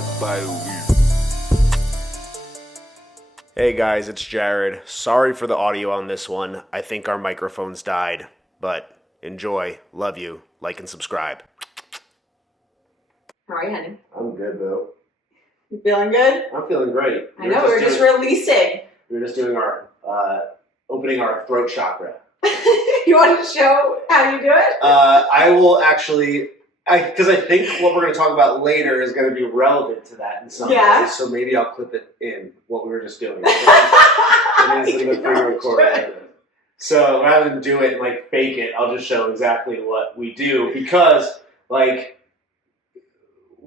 that bio. Hey guys, it's Jared. Sorry for the audio on this one. I think our microphones died, but enjoy. Love you. Like and subscribe. How are you, honey? I'm good, though. You feeling good? I'm feeling great. I know, we're just releasing. We were just doing our, opening our throat chakra. You want to show how you do it? I will actually, because I think what we're going to talk about later is going to be relevant to that in some way, so maybe I'll clip it in, what we were just doing. It is in the pre-recorded. So rather than do it and, like, fake it, I'll just show exactly what we do, because, like,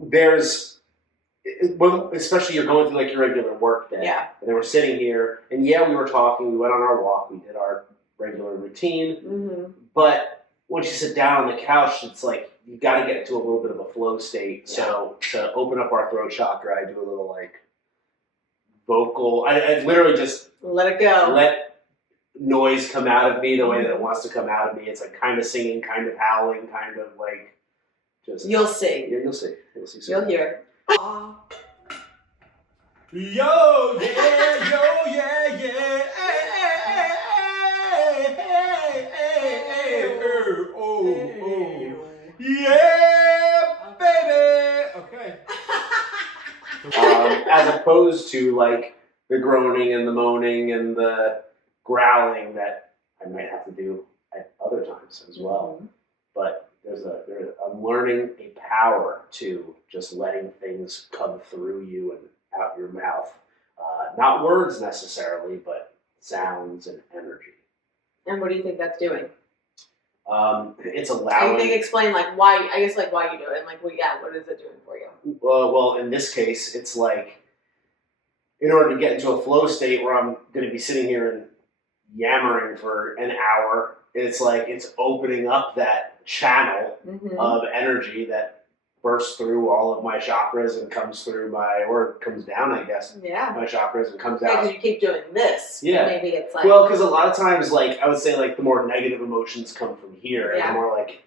there's, especially you're going through, like, your regular work day. Yeah. And then we're sitting here, and we were talking, we went on our walk, we did our regular routine, but once you sit down on the couch, it's like, you got to get into a little bit of a flow state. Yeah. So to open up our throat chakra, I do a little, like, vocal, I literally just let it go. Let noise come out of me the way that it wants to come out of me. It's like kind of singing, kind of howling, kind of like just. You'll see. Yeah, you'll see. You'll see. You'll hear. Yo, yeah, yo, yeah, yeah. Yeah, baby. Okay. As opposed to, like, the groaning and the moaning and the growling that I might have to do at other times as well. But I'm learning a power to just letting things come through you and out your mouth. Not words necessarily, but sounds and energy. And what do you think that's doing? It's allowing. I think explain, like, why. I guess, like, why you do it, and, like, what is it doing for you? Well, in this case, it's like, in order to get into a flow state where I'm going to be sitting here and yammering for an hour, it's like it's opening up that channel of energy that bursts through all of my chakras and comes through or comes down, I guess. Yeah. My chakras and comes out. Yeah, because you keep doing this. Yeah. Maybe it's like. Well, because a lot of times, like, I would say, like, the more negative emotions come from here, and the more, like,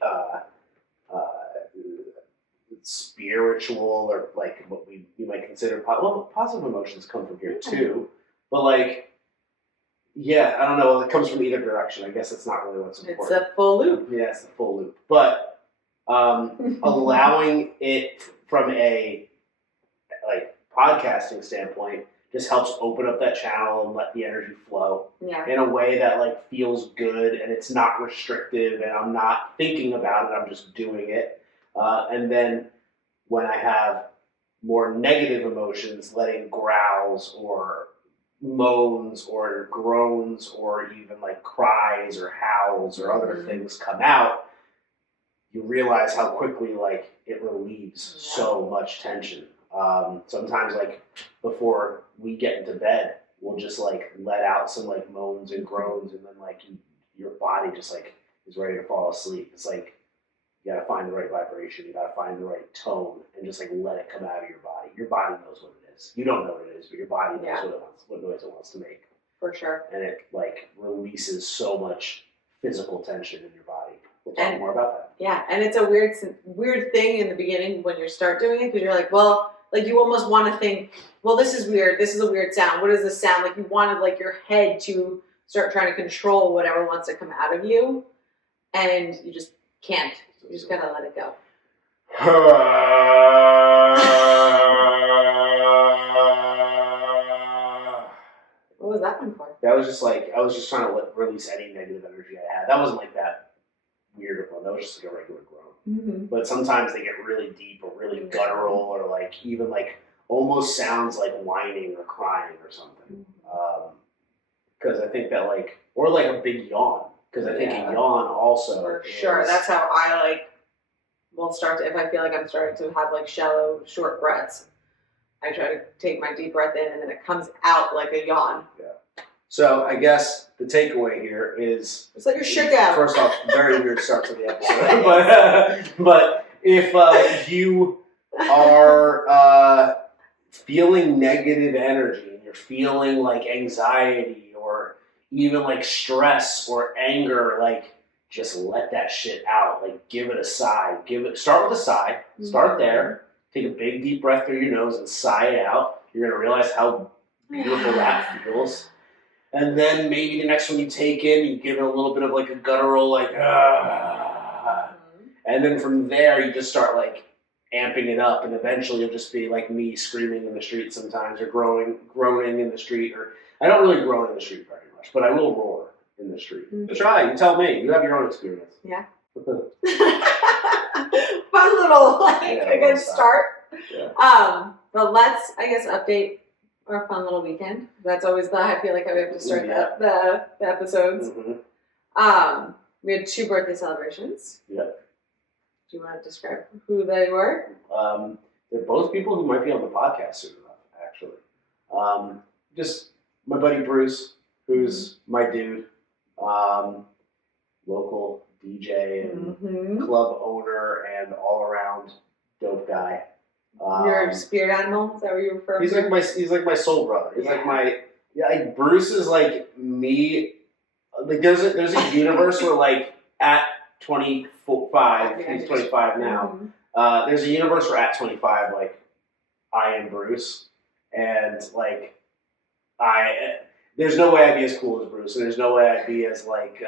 spiritual or, like, what you might consider positive emotions come from here too. But, like, yeah, I don't know. It comes from either direction. I guess that's not really what's important. It's a full loop. Yeah, it's the full loop. But allowing it from a, like, podcasting standpoint just helps open up that channel and let the energy flow in a way that, like, feels good, and it's not restrictive, and I'm not thinking about it. I'm just doing it. And then when I have more negative emotions, letting growls or moans or groans or even, like, cries or howls or other things come out, you realize how quickly, like, it relieves so much tension. Sometimes, like, before we get into bed, we'll just, like, let out some, like, moans and groans, and then, like, your body just, like, is ready to fall asleep. It's like, you gotta find the right vibration, you gotta find the right tone, and just, like, let it come out of your body. Your body knows what it is. You don't know what it is, but your body knows what noise it wants to make. For sure. And it, like, releases so much physical tension in your body. We'll talk more about that. Yeah, and it's a weird thing in the beginning when you start doing it, because you're like, well, like, you almost want to think, well, this is weird. This is a weird sound. What does this sound like? You wanted, like, your head to start trying to control whatever wants to come out of you, and you just can't. You just gotta let it go. What was that one for? That was just, like, I was just trying to release any negative energy I had. That wasn't, like, that weird one. That was just, like, a regular groan. But sometimes they get really deep or really guttural, or, like, even, like, almost sounds like whining or crying or something. Because I think that, like, or, like, a big yawn. Because I think a yawn also. For sure. That's how I, like, will start to, if I feel like I'm starting to have, like, shallow, short breaths, I try to take my deep breath in, and then it comes out like a yawn. Yeah. So I guess the takeaway here is, it's like you're shook out. First off, very weird start to the episode. but if you are feeling negative energy, and you're feeling, like, anxiety or even, like, stress or anger, like, just let that shit out. Like, give it a sigh. Start with a sigh. Start there. take a big deep breath through your nose and sigh it out. You're going to realize how beautiful that feels. And then maybe the next one you take in, you give it a little bit of like a guttural, like, ah. And then from there, you just start like amping it up. And eventually you'll just be like me screaming in the street sometimes, or groaning in the street. Or I don't really groan in the street very much, but I will roar in the street. Try, you tell me. You have your own experience. Yeah. Fun little, a good start. Yeah. But let's, I guess, update our fun little weekend. That's always I feel like how we have to start the episodes. We had 2 birthday celebrations. Yeah. Do you want to describe who they were? They're both people who might be on the podcast soon enough, actually. Just my buddy Bruce, who's my dude, local DJ and club owner and all-around dope guy. Your spirit animal? Is that what you refer to? He's like my soul brother. He's like Bruce is like me. Like there's a universe where like at 25, he's 25 now. There's a universe where at 25, like I am Bruce, and like there's no way I'd be as cool as Bruce, and there's no way I'd be as like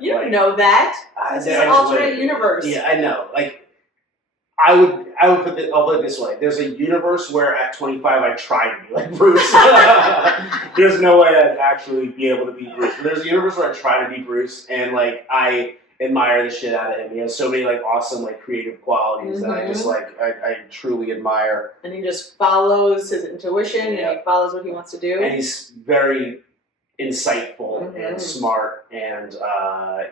you don't know that. It's an alternate universe. Yeah, I know. Like I'll put it this way. There's a universe where at 25 I try to be like Bruce. There's no way I'd actually be able to be Bruce. But there's a universe where I try to be Bruce, and like I admire the shit out of him. He has so many like awesome like creative qualities that I just like I truly admire. And he just follows his intuition and he follows what he wants to do. And he's very insightful and smart, and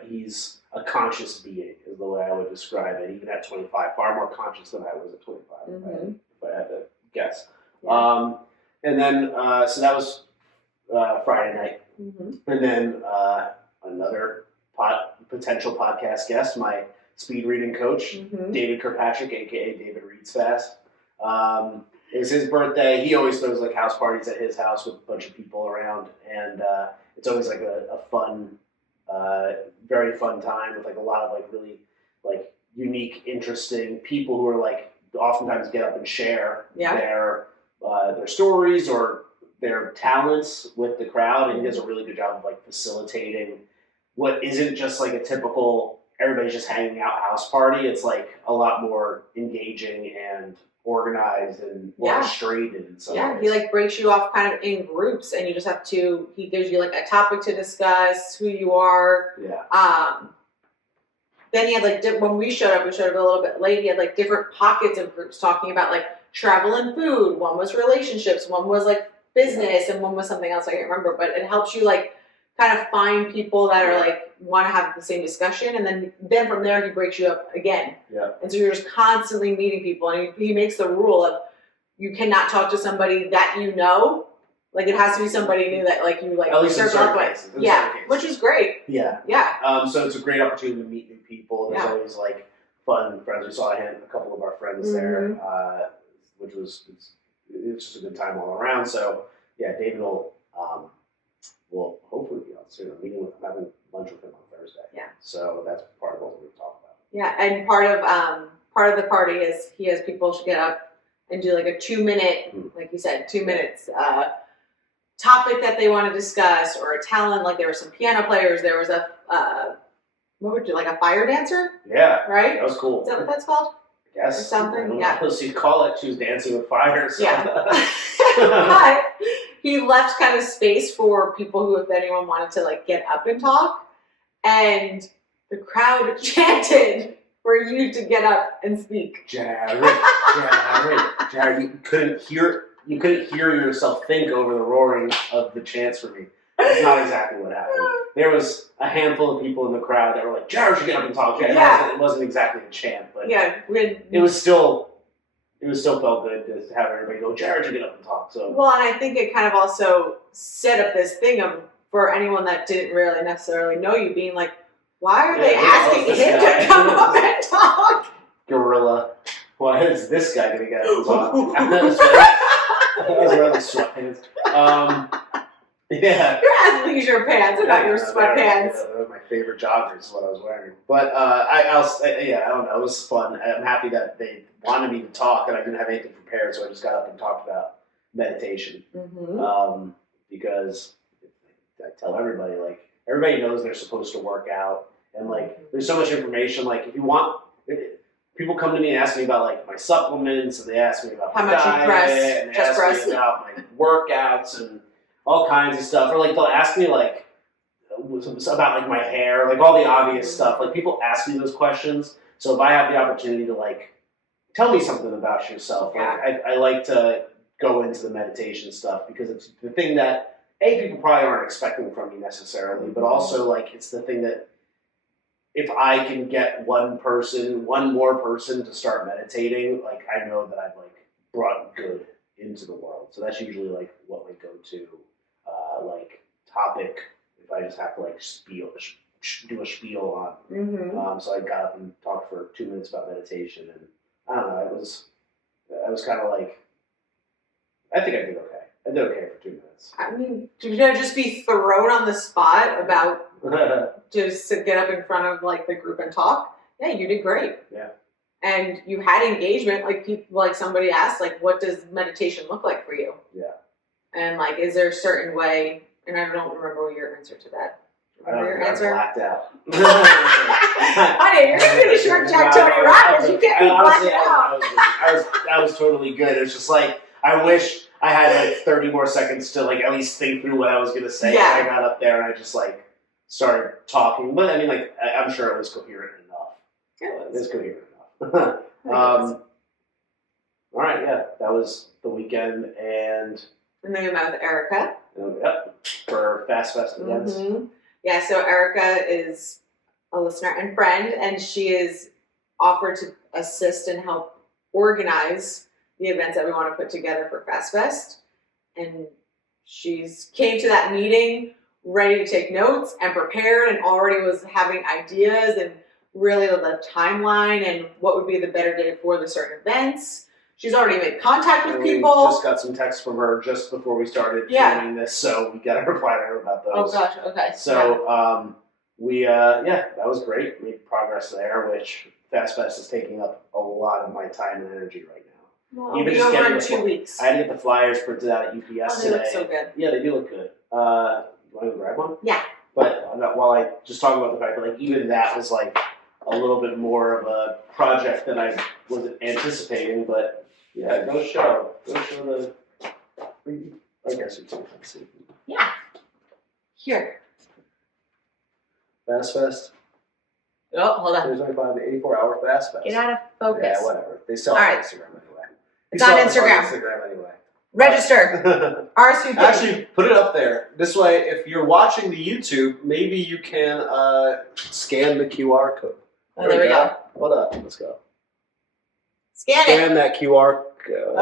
he's a conscious being is the way I would describe it. Even at 25, far more conscious than I was at 25, if I had to guess. Yeah. And then so that was Friday night, and then another potential podcast guest, my speed reading coach, David Kirkpatrick, aka David Reads Fast. It was his birthday. He always throws like house parties at his house with a bunch of people around, and it's always like a fun, very fun time with like a lot of like really like unique, interesting people who are like oftentimes get up and share their stories or their talents with the crowd, and he does a really good job of like facilitating what isn't just like a typical everybody's just hanging out house party. It's like a lot more engaging and organized and orchestrated in some ways. He like breaks you off kind of in groups, and you just have to. He gives you like a topic to discuss, who you are. Then he had like when we showed up a little bit late. He had like different pockets of groups talking about like travel and food. One was relationships. One was like business, and one was something else I can't remember. But it helps you like kind of find people that are like want to have the same discussion, and then from there he breaks you up again. And so you're just constantly meeting people, and he makes the rule of you cannot talk to somebody that you know. Like it has to be somebody new that like you like at least circle up with. Which is great. So it's a great opportunity to meet new people. There's always like fun friends. We saw a couple of our friends there, which was it's just a good time all around. So David will hopefully be on soon. I'm having lunch with him on Thursday. So that's part of what we're going to talk about. And part of the party is he has people should get up and do like a 2-minute, like you said, 2 minutes topic that they want to discuss, or a talent. Like there were some piano players. There was a like a fire dancer? Yeah. Right? That was cool. Is that what that's called? Yes. Or something? So you call it, she was dancing with fire. So. But he left kind of space for people who, if anyone wanted to like get up and talk, and the crowd chanted for you to get up and speak. Jared, you couldn't hear yourself think over the roaring of the chants for me. That's not exactly what happened. There was a handful of people in the crowd that were like, Jared should get up and talk. It wasn't exactly a chant, but it was still felt good to have everybody go, Jared should get up and talk. So well, and I think it kind of also set up this thing of for anyone that didn't really necessarily know you being like, why are they asking him to come up and talk? Gorilla. Why is this guy going to get up and talk? That was really sweatpants. Yeah. Your athleisure pants are not your sweatpants. They're my favorite joggers, is what I was wearing. But I don't know. It was fun. I'm happy that they wanted me to talk, and I didn't have anything prepared, so I just got up and talked about meditation. Because I tell everybody, like, everybody knows they're supposed to work out, and like, there's so much information. Like, if you want, people come to me and ask me about like my supplements, and they ask me about how my much diet, you press, and they ask me about my workouts and all kinds of stuff. Or like they'll ask me like about like my hair, like all the obvious stuff. Like people ask me those questions. So if I have the opportunity to like tell me something about yourself, like I like to go into the meditation stuff because it's the thing that people probably aren't expecting from me necessarily, but also like it's the thing that if I can get one more person to start meditating, like I know that I've like brought good into the world. So that's usually like what my go-to like topic if I just have to like do a spiel on. So I got up and talked for 2 minutes about meditation, and I don't know, I was kind of like, I think I did okay. I did okay for 2 minutes. I mean, to just be thrown on the spot about just to get up in front of like the group and talk. Yeah, you did great. Yeah. And you had engagement. Like people, like somebody asked, like, what does meditation look like for you? Yeah. And like, is there a certain way? And I don't remember your answer to that. Remember your answer? I blacked out. Honey, you're gonna be a short Jacked Tony Robbins. You can't be blacked out. I was totally good. It's just like I wish I had like 30 more seconds to like at least think through what I was gonna say. Yeah. I got up there and I just like started talking. But I mean, like I'm sure it was coherent enough. It was coherent enough. All right, yeah, that was the weekend, and then we met with Erica. Yep, for Fast Fest events. Yeah, so Erica is a listener and friend, and she is offered to assist and help organize the events that we want to put together for Fast Fest. And she's came to that meeting ready to take notes and prepared, and already was having ideas and really the timeline and what would be the better day for the certain events. She's already made contact with people. We just got some texts from her just before we started filming this, so we got to reply to her about those. Oh gosh, okay. So that was great. We made progress there, which Fast Fest is taking up a lot of my time and energy right now. Well, even just getting in 2 weeks. I had to get the flyers printed out at UPS they today. look so good. Yeah, they do look good. You want to go grab one? Yeah. But while I just talk about the fact that like even that was like a little bit more of a project than I was anticipating, but yeah, go show the. I guess you can see. Yeah. Here. Fast Fest. Oh, hold on. 325 to 84-hour Fast Fest. Get out of focus. Yeah, whatever. They sell it on Instagram anyway. It's on Instagram. Anyway. Register. RSVP. Actually, put it up there. This way, if you're watching the YouTube, maybe you can scan the QR code. Oh, there we go. Hold up. Let's go. Scan that QR code.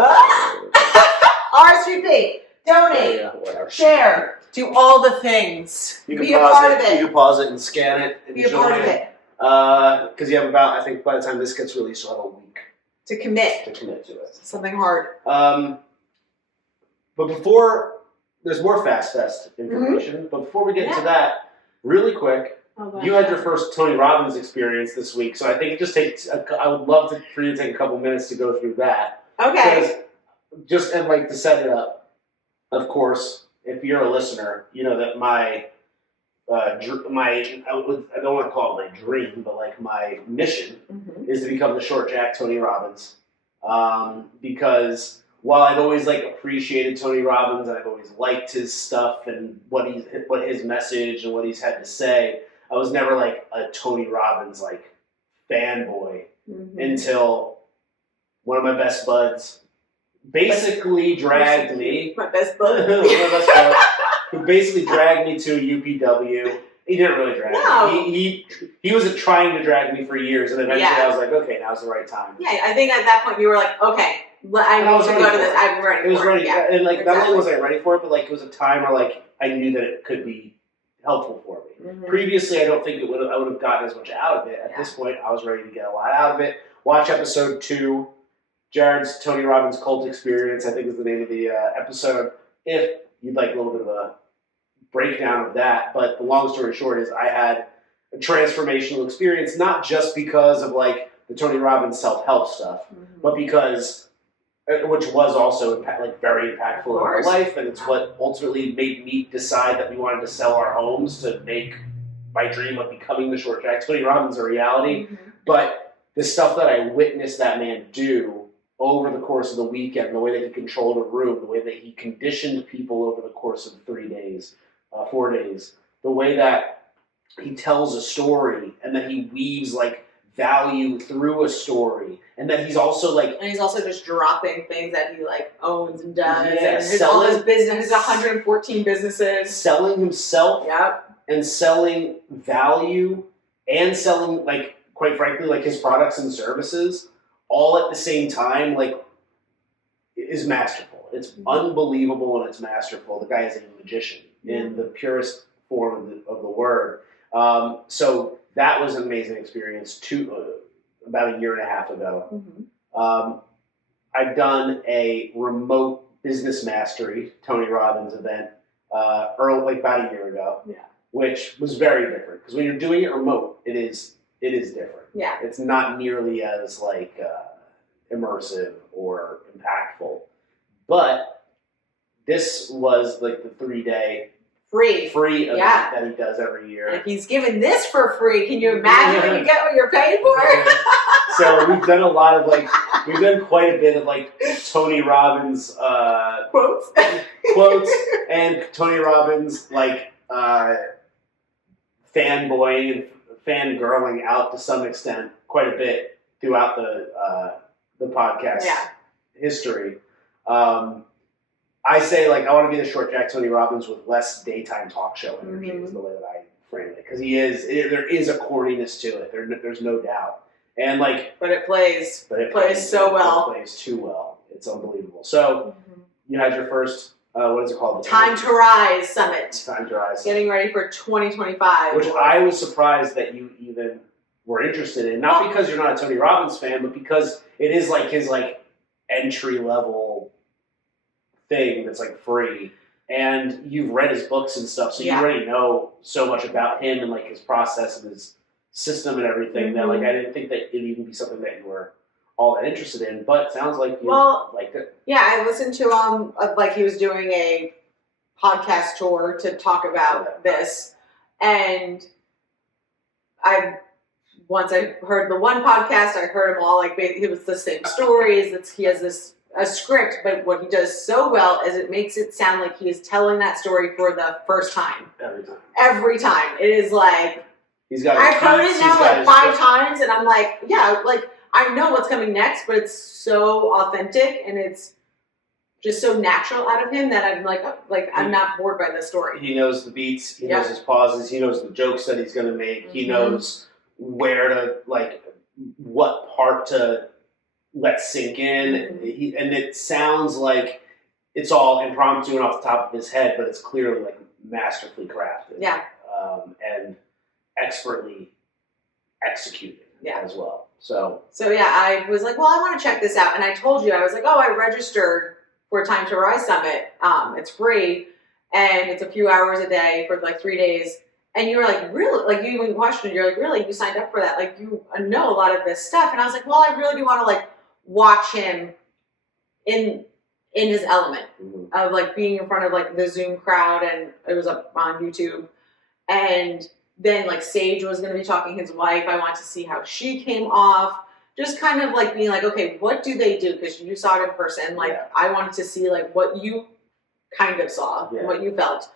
RSVP. Donate. Whatever. Share. Do all the things. You can Be a pause part it. of it. You can pause it and scan it. And Be a part of it. Because you have about, I think by the time this gets released, you'll have a week To commit. to commit to it. Something hard. But before, there's more Fast Fest information. But before we get into that, really quick, you had your first Tony Robbins experience this week, so I think it just takes. I would love for you to take a couple minutes to go through that. Okay. Just and like to set it up. Of course, if you're a listener, you know that my I don't want to call it my dream, but like my mission is to become the short Jacked Tony Robbins. Because while I've always like appreciated Tony Robbins and I've always liked his stuff and what his message and what he's had to say, I was never like a Tony Robbins like fanboy until one of my best buds basically dragged me. My best bud. One of my best buds who basically dragged me to UPW. He didn't really drag me. He was trying to drag me for years, and eventually I was like, okay, now's the right time. Yeah, I think at that point you were like, okay, I need to go to this. I'm ready. It was ready, yeah, and like exactly. not only was I ready for it, but like it was a time where like I knew that it could be helpful for me. Previously, I don't think I would have gotten as much out of it. At this point, I was ready to get a lot out of it. Watch episode 2, Jared's Tony Robbins Cult Experience, I think is the name of the episode. If you'd like a little bit of a breakdown of that. But the long story short is I had a transformational experience, not just because of like the Tony Robbins self-help stuff, but because, which was also very impactful in our life, and it's what ultimately made me decide that we wanted to sell our homes to make my dream of becoming the short Jacked Tony Robbins a reality. But the stuff that I witnessed that man do over the course of the weekend, the way that he controlled a room, the way that he conditioned people over the course of 4 days, the way that he tells a story and that he weaves like value through a story, and that he's also like, and he's also just dropping things that he like owns and does, and all his business, his 114 businesses, selling himself, and selling value, and selling like, quite frankly, like his products and services all at the same time, like, is masterful. It's unbelievable and it's masterful. The guy is a magician in the purest form of the word. So that was an amazing experience about a year and a half ago. I've done a remote business mastery Tony Robbins event about a year ago, which was very different, because when you're doing it remote, it is different. It's not nearly as like immersive or impactful. But this was like the 3-day free event that he does every year. And if he's giving this for free, can you imagine when you get what you're paying for? So we've done a lot of we've done quite a bit of Tony Robbins quotes and Tony Robbins fanboying and fangirling out to some extent quite a bit throughout the podcast history. I say I want to be the short Jacked Tony Robbins with less daytime talk show energy is the way that I frame it, because there is a corniness to it. There's no doubt, and but it plays so well. It plays too well. It's unbelievable. So you had your first what is it called? Time to Rise Summit. Time to Rise. Getting ready for 2025. Which I was surprised that you even were interested in. Not because you're not a Tony Robbins fan, but because it is his entry level thing that's free. And you've read his books and stuff, so you already know so much about him and his process and his system and everything that I didn't think that it'd even be something that you were all that interested in, but it sounds like you liked it. Yeah, I listened to he was doing a podcast tour to talk about this, and once I heard the one podcast, I heard them all it was the same stories. He has a script, but what he does so well is it makes it sound like he is telling that story for the first time. Every time. It is I've heard it now 5 times, and I'm I know what's coming next, but it's so authentic and it's just so natural out of him that I'm I'm not bored by this story. He knows the beats, he knows his pauses, he knows the jokes that he's going to make, he knows where to what part to let sink in, and it sounds like it's all impromptu and off the top of his head, but it's clearly masterfully crafted, and expertly executed as well. So I was I want to check this out, and I told you I was I registered for Time to Rise Summit. It's free, and it's a few hours a day for 3 days. And you were really, you even questioned, you're really, you signed up for that, you know a lot of this stuff. And I was I really do want to watch him in his element of being in front of the Zoom crowd, and it was up on YouTube. And then Sage was going to be talking, his wife. I want to see how she came off. Just kind of being okay, what do they do? Because you saw it in person. I wanted to see what you kind of saw, what you felt.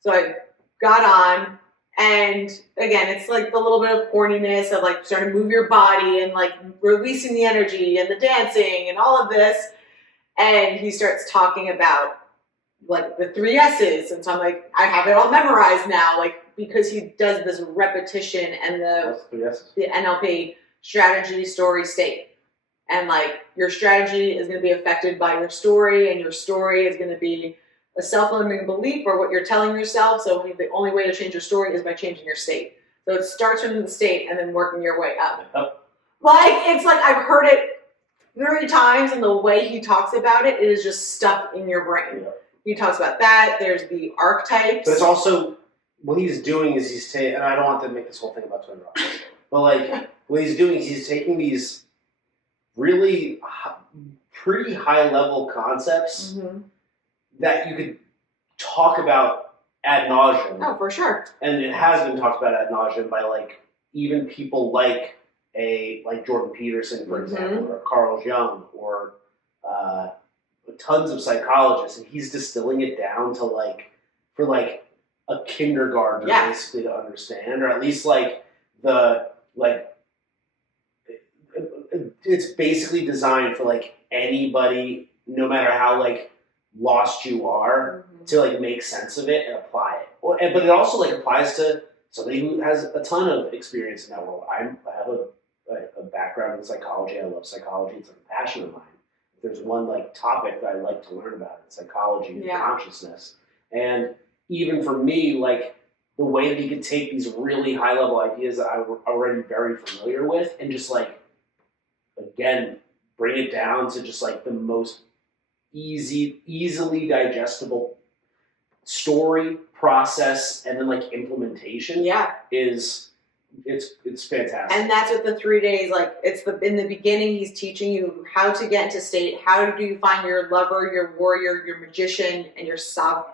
So I got on, and again, it's the little bit of corniness of starting to move your body and releasing the energy and the dancing and all of this. And he starts talking about the 3 S's. And so I'm I have it all memorized now, because he does this repetition and the NLP strategy, story, state. And your strategy is going to be affected by your story, and your story is going to be a self-limiting belief or what you're telling yourself. So the only way to change your story is by changing your state. So it starts from the state and then working your way up. It's I've heard it 30 times, and the way he talks about it, it is just stuck in your brain. he talks about that. There's the archetypes. But it's also, what he's doing is he's taking, and I don't want to make this whole thing about Tony Robbins, but like, what he's doing is he's taking these really pretty high-level concepts that you could talk about ad nauseum. Oh, for sure. And it has been talked about ad nauseum by like even people like Jordan Peterson, for example, or Carl Jung, or tons of psychologists, and he's distilling it down to like for like a kindergartner basically to understand, or at least like it's basically designed for like anybody, no matter how like lost you are, to like make sense of it and apply it. But it also like applies to somebody who has a ton of experience in that world. I have a background in psychology. I love psychology. It's like a passion of mine. If there's one like topic that I like to learn about, it's psychology and consciousness. And even for me, like the way that he could take these really high level ideas that I'm already very familiar with and just like, again, bring it down to just like the most easily digestible story, process, and then like implementation is it's fantastic. And that's what the 3 days, like in the beginning he's teaching you how to get into state, how do you find your lover, your warrior, your magician, and your sovereign,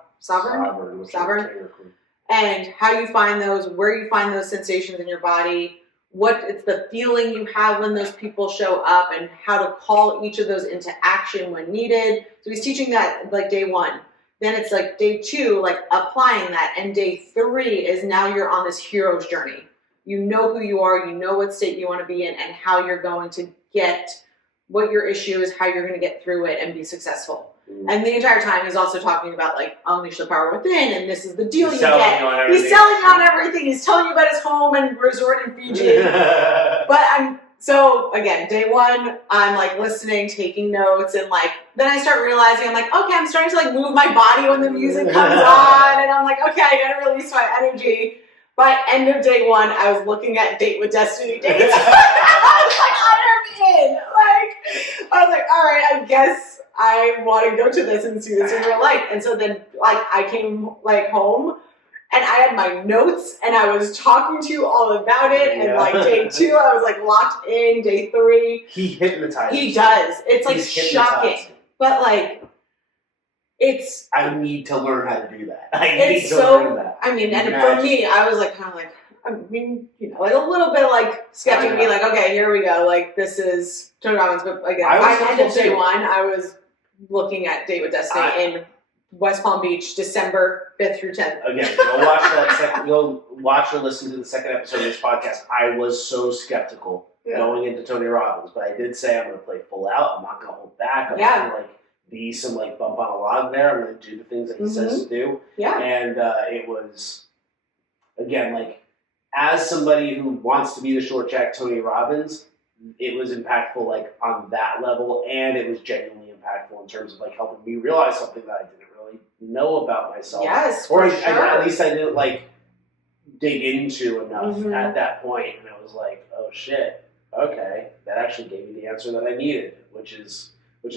and how you find those, where you find those sensations in your body, what it's the feeling you have when those people show up, and how to call each of those into action when needed. So he's teaching that like day 1. Then it's like day 2, like applying that. And day 3 is now you're on this hero's journey. You know who you are, you know what state you want to be in, and how you're going to get what your issue is, how you're going to get through it and be successful. And the entire time he's also talking about like unleash the power within, and this is the deal you get. He's selling you on everything. He's telling you about his home and resort in Fiji. But so again, day 1, I'm like listening, taking notes, and like then I start realizing I'm like, okay, I'm starting to like move my body when the music comes on, and I'm like, okay, I gotta release my energy. By end of day 1, I was looking at Date with Destiny dates. I was like, I am in. Like, I was like, all right, I guess I want to go to this and see this in real life. And so then, like, I came like home, and I had my notes, and I was talking to you all about it. And like day 2, I was like locked in. Day 3, he hypnotizes. He does. It's like shocking, but like. I need to learn how to do that. I need to learn that. I mean, and for me, I was like, kind of like, I mean, you know, like a little bit like skeptical, be like, okay, here we go. Like, this is Tony Robbins. But again, I ended day 1. I was looking at Date with Destiny in West Palm Beach, December 5th through 10th. Again, go watch that. Go watch or listen to the second episode of this podcast. I was so skeptical going into Tony Robbins, but I did say I'm going to play full out. I'm not going to hold back. I'm not going to like be some like bump on a log there. I'm going to do the things that he says to do. Yeah. And it was, again, like as somebody who wants to be the short Jacked Tony Robbins, it was impactful like on that level, and it was genuinely impactful in terms of like helping me realize something that I didn't really know about myself. Yes, or at least I didn't like dig into enough at that point, and I was like, oh shit, okay, that actually gave me the answer that I needed, which is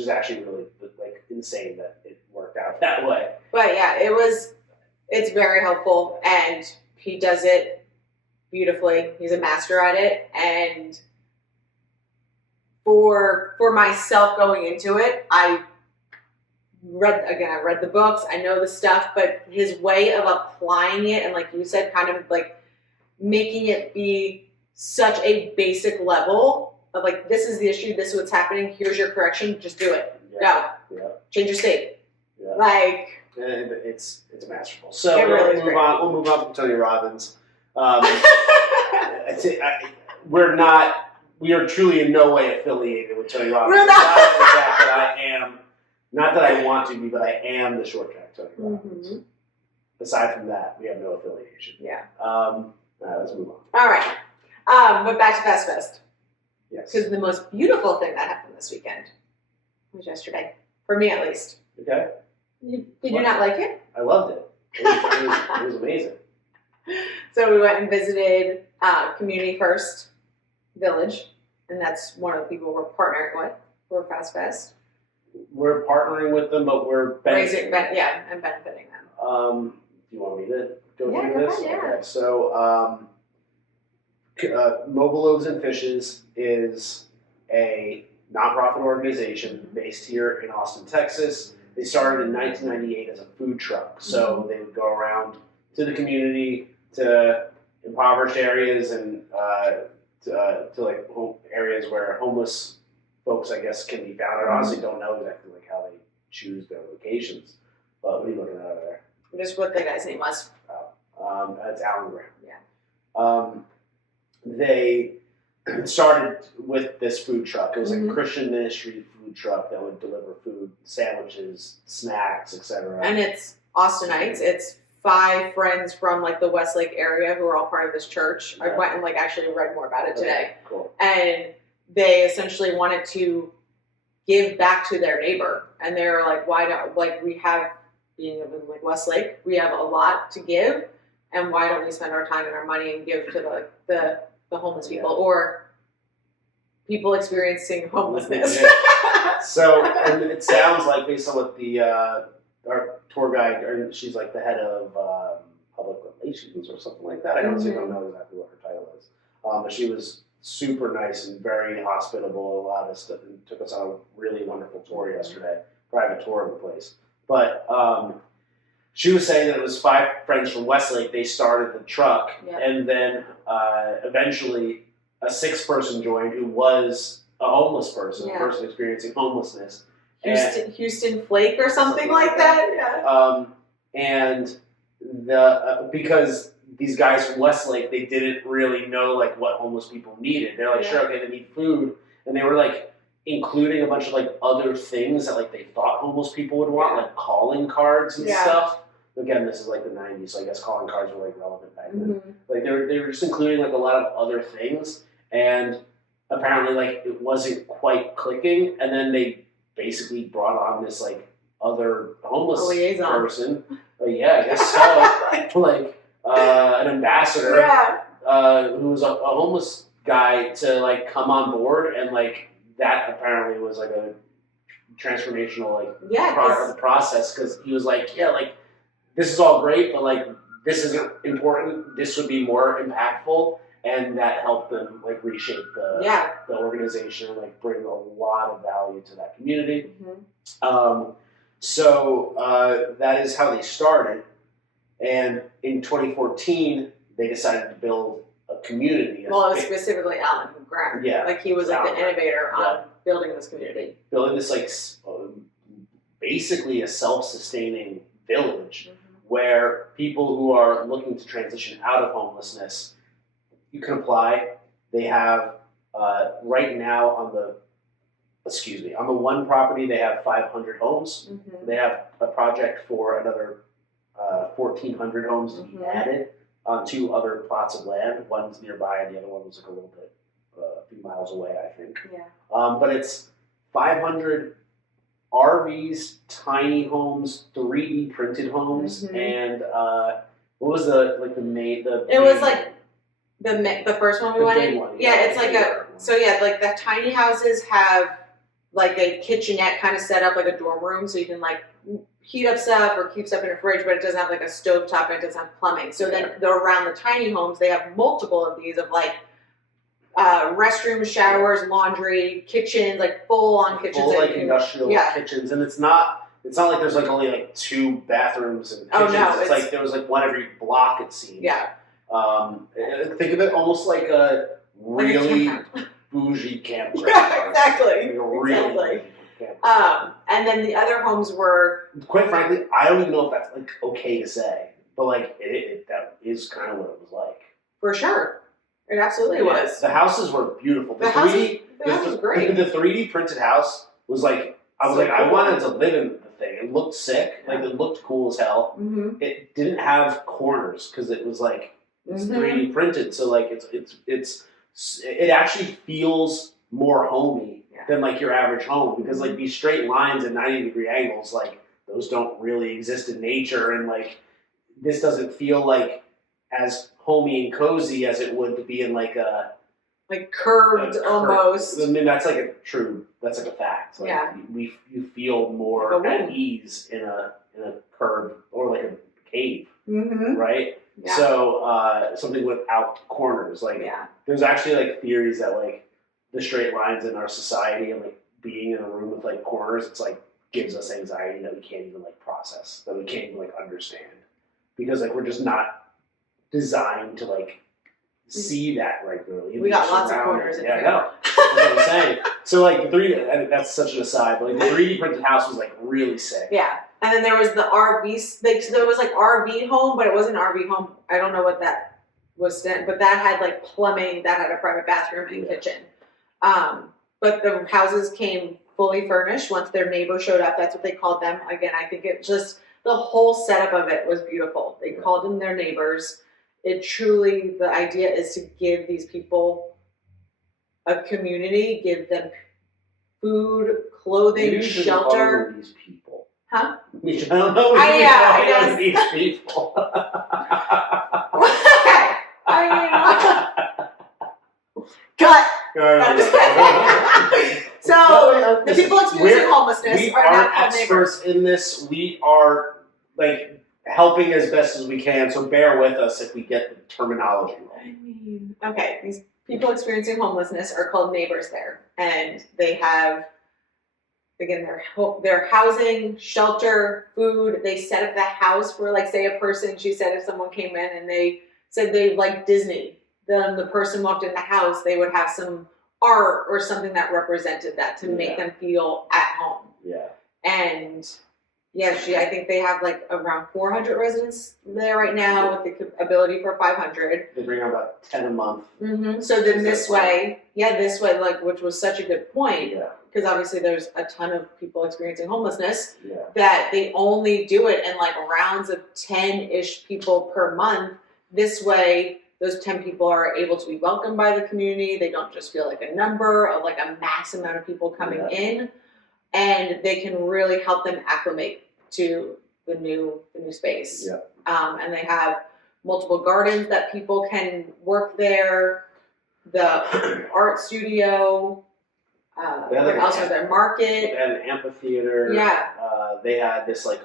actually really like insane that it worked out that way. But yeah, it's very helpful, and he does it beautifully. He's a master at it, and for myself going into it, I read the books, I know the stuff, but his way of applying it, and like you said, kind of like making it be such a basic level of like, this is the issue, this is what's happening, here's your correction, just do it. Go. Yeah. Change your state. Yeah. Like, it's masterful. So really we'll move on from Tony Robbins. We are truly in no way affiliated with Tony Robbins. We're not. Not that I want to be, but I am the short Jacked Tony Robbins. Mm-hmm. Aside from that, we have no affiliation. Yeah. All right, let's move on. All right. But back to Fast Fest. Yes. Because the most beautiful thing that happened this weekend was yesterday. For me, at least. Okay. Did you not like it? I loved it. It was amazing. So we went and visited Community First Village, and that's one of the people we're partnering with for Fast Fest. we're partnering with them, but we're benefiting. And benefiting them. Do you want me to go through this? Ahead, Okay, so Mobile Loaves and Fishes is a nonprofit organization based here in Austin, Texas. They started in 1998 as a food truck, so they would go around to the community, to impoverished areas, and to like areas where homeless folks, I guess, can be found. I honestly don't know exactly like how they choose their locations. But what are you looking at over there? Just what the guy's name was. That's Alan Graham. Yeah. They started with this food truck. It was like a Christian ministry food truck that would deliver food, sandwiches, snacks, etc. And it's Austinites. It's 5 friends from like the Westlake area who are all part of this church. I went and like actually read more about it today. Cool. And they essentially wanted to give back to their neighbor. And they were like, why don't, like, we have, being in like Westlake, we have a lot to give, and why don't we spend our time and our money and give to the homeless people or people experiencing homelessness? Yeah. So, and it sounds like, based on what our tour guide, or she's like the head of public relations or something like that. I honestly don't know exactly what her title is. But she was super nice and very hospitable, allowed us to, and took us on a really wonderful tour yesterday, private tour of the place. But she was saying that it was 5 friends from Westlake. They started the truck, and then eventually a 6th person joined who was a homeless person, a person experiencing homelessness. Houston Flake or something like that. And because these guys from Westlake, they didn't really know like what homeless people needed. They're like, sure, okay, they need food, and they were like including a bunch of like other things that like they thought homeless people would want, like calling cards and stuff. Again, this is like the 90s, so I guess calling cards were like relevant back then. Like they were just including like a lot of other things, and apparently like it wasn't quite clicking, and then they basically brought on this like other homeless person. Yeah, I guess so. Like an ambassador who was a homeless guy to like come on board, and like that apparently was like a transformational like part of the process, because he was like, like this is all great, but like this isn't important. This would be more impactful. And that helped them like reshape the organization and like bring a lot of value to that community. So that is how they started. And in 2014, they decided to build a community. Well, it was specifically Alan Graham. Yeah, like he was like the innovator on building this community. Building this like basically a self-sustaining village where people who are looking to transition out of homelessness, you can apply. They have right now on the one property they have 500 homes. They have a project for another 1,400 homes to be added on 2 other plots of land. One's nearby, and the other one was like a little bit a few miles away, I think. But it's 500 RVs, tiny homes, 3D printed homes, and what was the main? It was like. The first one we went in? It's like like the tiny houses have like a kitchenette kind of set up, like a dorm room, so you can like heat up stuff or keep stuff in a fridge, but it doesn't have like a stovetop and it doesn't have plumbing. So then they're around the tiny homes, they have multiple of these of like restrooms, showers, laundry, kitchens, like full on kitchens. Full like industrial kitchens, and it's not like there's like only like 2 bathrooms and kitchens. It's like there was like one every block, it seems. Think of it almost like a really bougie campground. Exactly. Really and then the other homes were... Quite frankly, I don't even know if that's like okay to say, but like that is kind of what it was like. For sure. It absolutely was. The houses were beautiful. The house was great. The 3D printed house was like, I wanted to live in the thing. It looked sick. Like it looked cool as hell. It didn't have corners because it was like, it's 3D printed, so like it actually feels more homey than like your average home, because like these straight lines and 90-degree angles, like those don't really exist in nature, and like this doesn't feel like as homey and cozy as it would to be in like a like curved almost. I mean, that's like a fact. Like, yeah. You feel more like at ease in a curve or like a cave, mm-hmm. right? Yeah. So something without corners. Like there's actually like theories that like the straight lines in our society and like being in a room with like corners, it's like gives us anxiety that we can't even like process, that we can't even like understand, because like we're just not designed to like see that regularly. We got lots of corners in here. I know. That's what I'm saying. So like I think that's such an aside, but like the 3D printed house was like really sick. Yeah. And then there was the RV, like, so there was like RV home, but it wasn't an RV home. I don't know what that was then, but that had like plumbing, that had a private bathroom and kitchen. But the houses came fully furnished once their neighbor showed up. That's what they called them. Again, I think it just, the whole setup of it was beautiful. They called them their neighbors. It truly, the idea is to give these people a community, give them food, clothing, shelter. These people. Huh? I don't know what I know. These people. Cut. So the people experiencing homelessness we are aren't not experts in this. We are like helping as best as we can. So bear with us if we get the terminology wrong. I mean, okay, these people experiencing homelessness are called neighbors there, and they have, again, their housing, shelter, food. They set up the house for, like, say a person. She said if someone came in and they said they liked Disney, then the person walked in the house, they would have some art or something that represented that to make them feel at home. Yeah. And yeah, I think they have like around 400 residents there right now with the ability for 500. They bring out about 10 a month. Mm-hmm. So then this way, like, which was such a good point, because obviously there's a ton of people experiencing homelessness, that they only do it in like rounds of 10-ish people per month. This way, those 10 people are able to be welcomed by the community. They don't just feel like a number of like a mass amount of people coming in, and they can really help them acclimate to the new space. Yeah. And they have multiple gardens that people can work there. The art studio. What else was there? Market. They had an amphitheater. Yeah. They had this like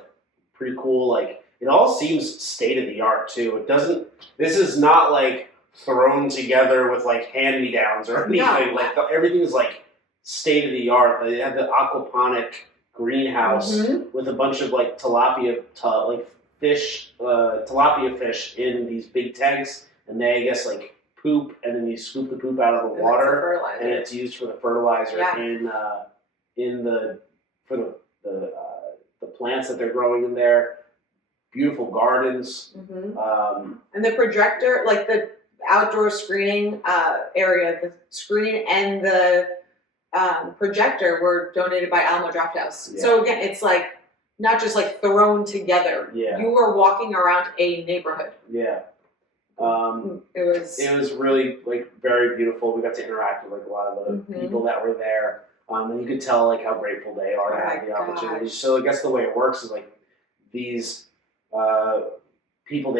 pretty cool, like, it all seems state of the art too. It doesn't. This is not like thrown together with like hand me downs or anything. Like everything is like state of the art. They have the aquaponic greenhouse with a bunch of like tilapia fish in these big tanks, and they, I guess, like poop, and then you scoop the poop out of the water, and it's used for the fertilizer for the plants that they're growing in there. Beautiful gardens. And the projector, like the outdoor screening area, the screen and the projector were donated by Alamo Drafthouse. So again, it's like not just like thrown together. You were walking around a neighborhood. It was really like very beautiful. We got to interact with like a lot of the people that were there, and you could tell like how grateful they are to have the opportunity. So I guess the way it works is like these people.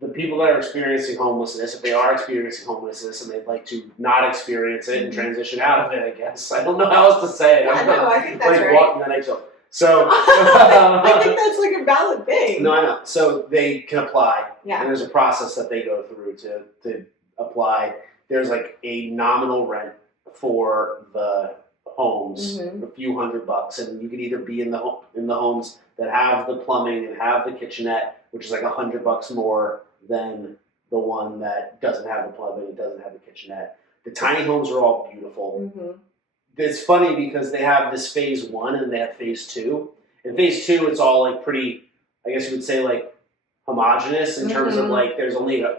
The people that are experiencing homelessness, if they are experiencing homelessness and they'd like to not experience it and transition out of it, I guess. I don't know how else to say it. I think that's right. Walking on eggshells. So I think that's like a valid thing. No, I know. So they can apply. Yeah. And there's a process that they go through to apply. There's like a nominal rent for the homes, a few $100, and you can either be in the homes that have the plumbing and have the kitchenette, which is like $100 more than the one that doesn't have the plumbing and doesn't have the kitchenette. The tiny homes are all beautiful. It's funny because they have this phase 1 and they have phase 2. In phase 2, it's all like pretty, I guess you would say, like homogenous in terms of like there's only a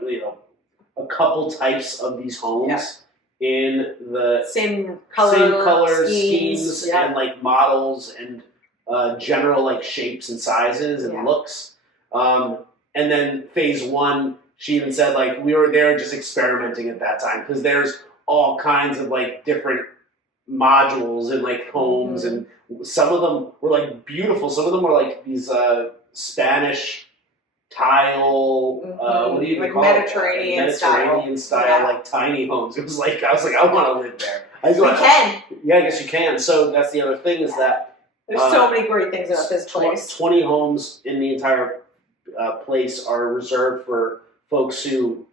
couple types of these homes in the same color schemes and like models and general like shapes and sizes and looks. And then phase 1, she even said like we were there just experimenting at that time because there's all kinds of like different modules and like homes, and some of them were like beautiful. Some of them were like these Spanish tile, what do you even call Mediterranean it? Mediterranean style, like tiny homes. It was like, I was like, I want to live there. Yeah, I guess you can. So that's the other thing is that there's so many great things about this place. 20 homes in the entire place are reserved for folks who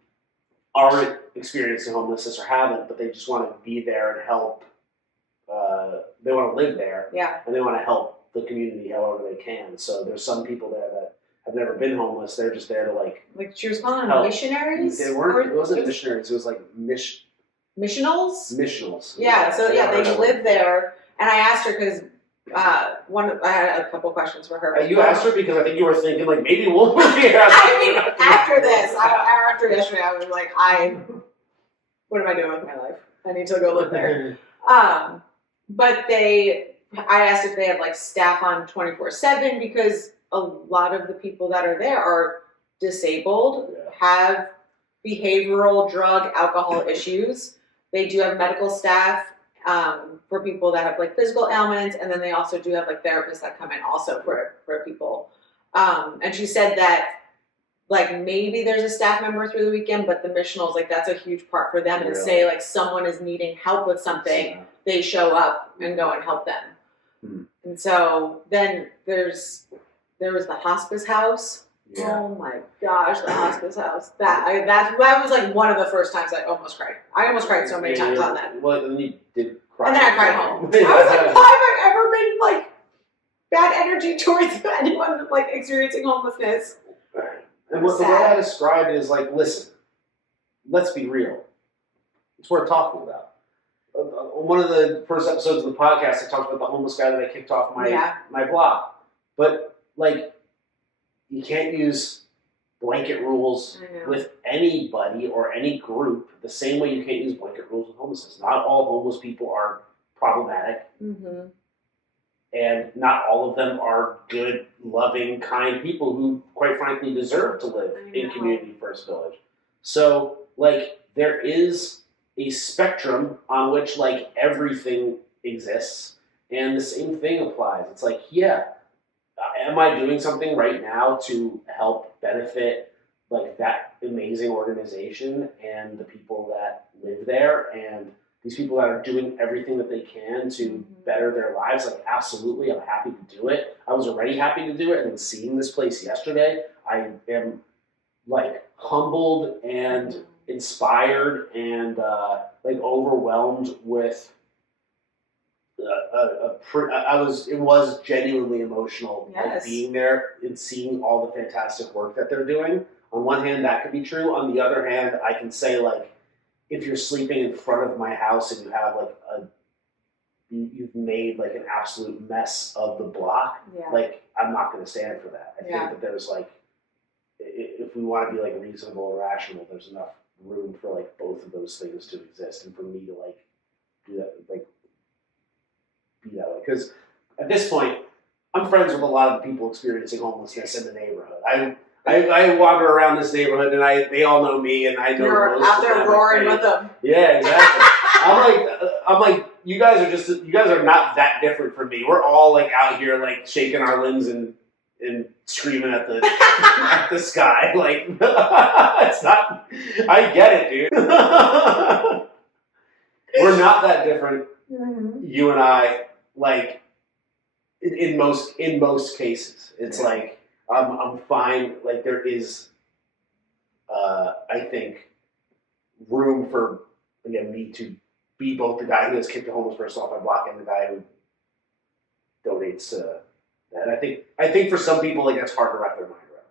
aren't experiencing homelessness or haven't, but they just want to be there and help. They want to live there, and they want to help the community however they can. So there's some people there that have never been homeless. They're just there to like she was calling them missionaries. They weren't. It wasn't missionaries. It was like missionals. Missionals. Yeah. So they live there, and I asked her because. I had a couple questions for her. You asked her because I think you were thinking like maybe we'll move here. I mean, after this, after yesterday, I was like, what am I doing with my life? I need to go live there. But I asked if they have like staff on 24/7 because a lot of the people that are there are disabled, have behavioral, drug, alcohol issues. They do have medical staff. For people that have like physical ailments, and then they also do have like therapists that come in also for people. And she said that like maybe there's a staff member through the weekend, but the missionals, like that's a huge part for them. And say like someone is needing help with something, they show up and go and help them. And so then there was the hospice house. Yeah. Oh my gosh, the hospice house. That was like one of the first times I almost cried. I almost cried so many times on that. Well, then you did cry. And then I cried home. I was like, why have I ever been like bad energy towards anyone like experiencing homelessness? And the way I described it is like, listen, let's be real. It's worth talking about. One of the first episodes of the podcast, I talked about the homeless guy that I kicked off my blog. But like, you can't use blanket rules with anybody or any group the same way you can't use blanket rules with homelessness. Not all homeless people are problematic. Mm-hmm. And not all of them are good, loving, kind people who, quite frankly, deserve to live in Community First Village. So, like, there is a spectrum on which, like, everything exists. And the same thing applies. It's like, am I doing something right now to help benefit like that amazing organization and the people that live there and these people that are doing everything that they can to better their lives? Like, absolutely, I'm happy to do it. I was already happy to do it, and then seeing this place yesterday, I am like humbled and inspired and like overwhelmed with. It was genuinely emotional, like being there and seeing all the fantastic work that they're doing. On one hand, that could be true. On the other hand, I can say like, if you're sleeping in front of my house and you have like you've made like an absolute mess of the block, like I'm not going to stand for that. I think that there's like, if we want to be like reasonable and rational, there's enough room for like both of those things to exist and for me to like do that, like. Be that way, because at this point I'm friends with a lot of the people experiencing homelessness in the neighborhood. I wander around this neighborhood and they all know me and I know you're out there roaring with them. Yeah, exactly. I'm like you guys are not that different from me. We're all like out here like shaking our limbs and screaming at the at the sky. Like it's not. I get it, dude. We're not that different. You and I. Like in most cases, it's like I'm fine. Like there is, I think, room for again me to be both the guy who has kicked a homeless person off my block and the guy who donates to that. And I think for some people, like that's hard to wrap their mind around.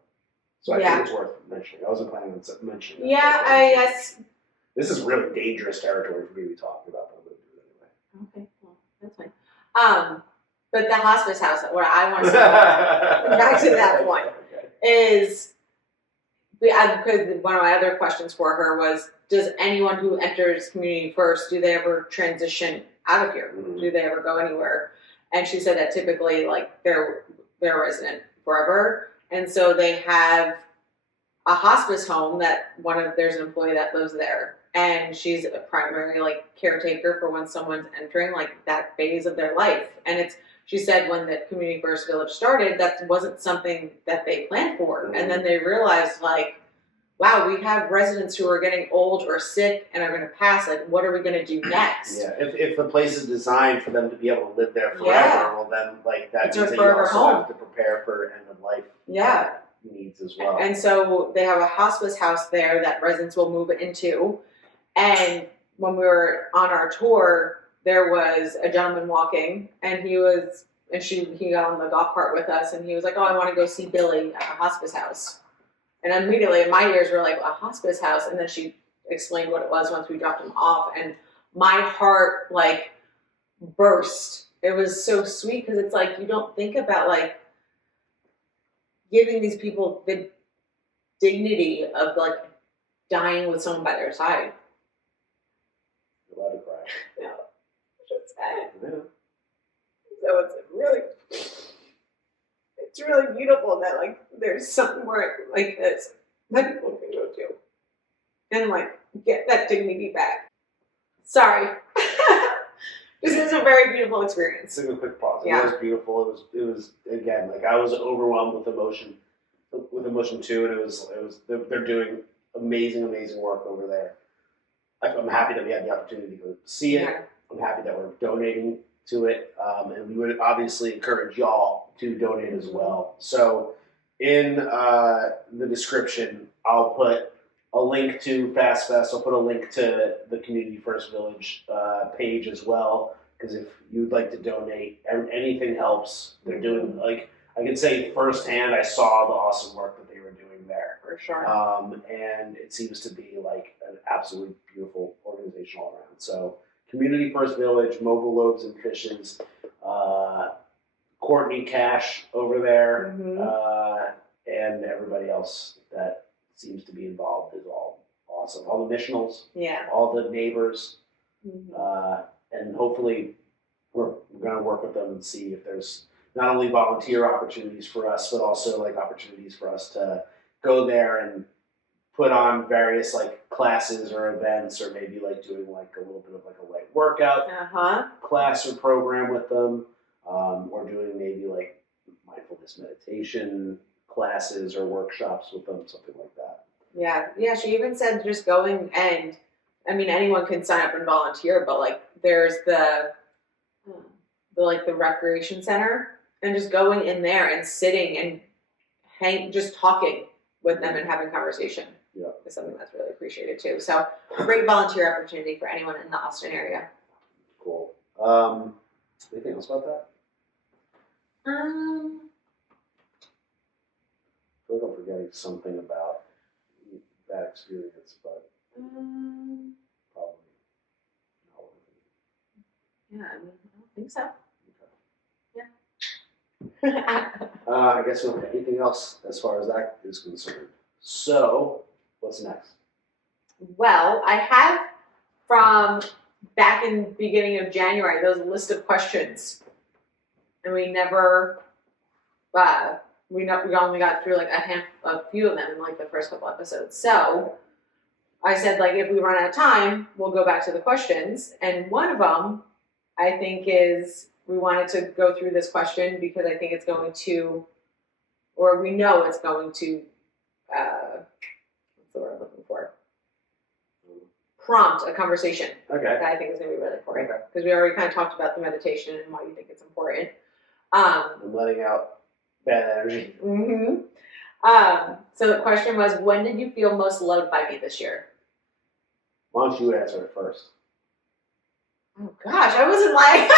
So I think it's worth mentioning. I wasn't planning on mentioning that. Yeah, I guess. This is really dangerous territory for me to be talking about, but I'm going to do it anyway. Okay, well, that's fine. But the hospice house, where I want to go back to that point, is because one of my other questions for her was, does anyone who enters Community First, do they ever transition out of here? Mm-hmm. Do they ever go anywhere? And she said that typically, like, they're a resident forever, and so they have a hospice home that there's an employee that lives there. And she's a primary like caretaker for when someone's entering like that phase of their life. And she said when the Community First Village started, that wasn't something that they planned for. Mm-hmm. And then they realized, like, wow, we have residents who are getting old or sick and are going to pass. Like, what are we going to do next? Yeah, if the place is designed for them to be able to live there forever, well then, like, that means that you also have to prepare for end of life needs as well. And so they have a hospice house there that residents will move into. And when we were on our tour, there was a gentleman walking, and he got on the golf cart with us, and he was like, "Oh, I want to go see Billy at the hospice house." And immediately my ears were like, "A hospice house?" And then she explained what it was once we dropped him off, and my heart like burst. It was so sweet because it's like you don't think about like giving these people the dignity of like dying with someone by their side. You're allowed to cry. No, it's sad. Yeah. So it's really beautiful that like there's somewhere like this that people can go to and like get that dignity back. Sorry. This is a very beautiful experience. Take a quick pause. Yeah. It was beautiful. It was again, like I was overwhelmed with emotion too, and they're doing amazing work over there. I'm happy that we had the opportunity to go see it. Yeah. I'm happy that we're donating to it, and we would obviously encourage y'all to donate as well. So in the description, I'll put a link to Fast Fest. I'll put a link to the Community First Village page as well, because if you'd like to donate, anything helps. They're doing, like, I can say firsthand, I saw the awesome work that they were doing there. For sure. And it seems to be like an absolutely beautiful organization all around. So Community First Village, Mobile Loaves and Fishes, Courtney Cash over there, and everybody else that seems to be involved is all awesome. All the missionals, all the neighbors, and hopefully we're going to work with them and see if there's not only volunteer opportunities for us, but also like opportunities for us to go there and put on various like classes or events, or maybe like doing like a little bit of like a light workout class or program with them, or doing maybe like mindfulness meditation classes or workshops with them, something like that. Yeah. She even said just going, and I mean anyone can sign up and volunteer, but like there's the recreation center, and just going in there and sitting and just talking with them and having conversation is something that's really appreciated too. So great volunteer opportunity for anyone in the Austin area. Cool. Anything else about that? I feel like I'm forgetting something about that experience, but probably not. Yeah, I mean, I don't think so. Okay. Yeah. I guess we don't have anything else as far as that is concerned. So, what's next? Well, I have from back in the beginning of January those list of questions, and we never. We only got through like a few of them in like the first couple episodes. So I said, like, if we run out of time, we'll go back to the questions. And one of them, I think, is we wanted to go through this question because I think it's going to, or we know it's going to, what's the word I'm looking for? Prompt a conversation. Okay. That I think is going to be really important. Because we already kind of talked about the meditation and why you think it's important. And letting out bad energy. So the question was, when did you feel most loved by me this year? Why don't you answer it first? Oh gosh, I wasn't like,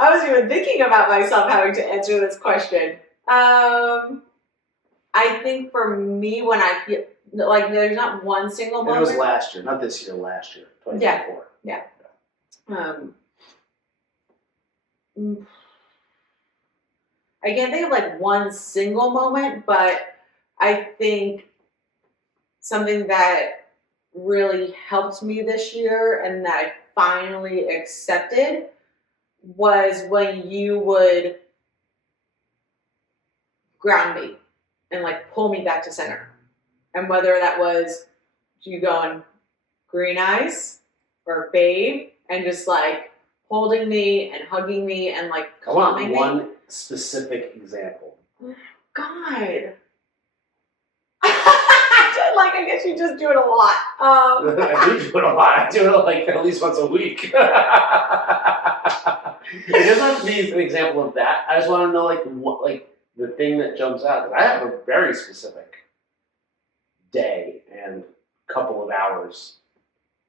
I wasn't even thinking about myself having to answer this question. I think for me, when I feel like there's not one single moment. It was last year, not this year, last year, 2024. Yeah. I can't think of like one single moment, but I think something that really helped me this year and that I finally accepted was when you would ground me and like pull me back to center. And whether that was you going green eyes or babe and just like holding me and hugging me and like I want calming me. one specific example. God. I guess you just do it a lot. I do it a lot. I do it like at least once a week. It doesn't have to be an example of that. I just want to know like what like the thing that jumps out. I have a very specific day and couple of hours.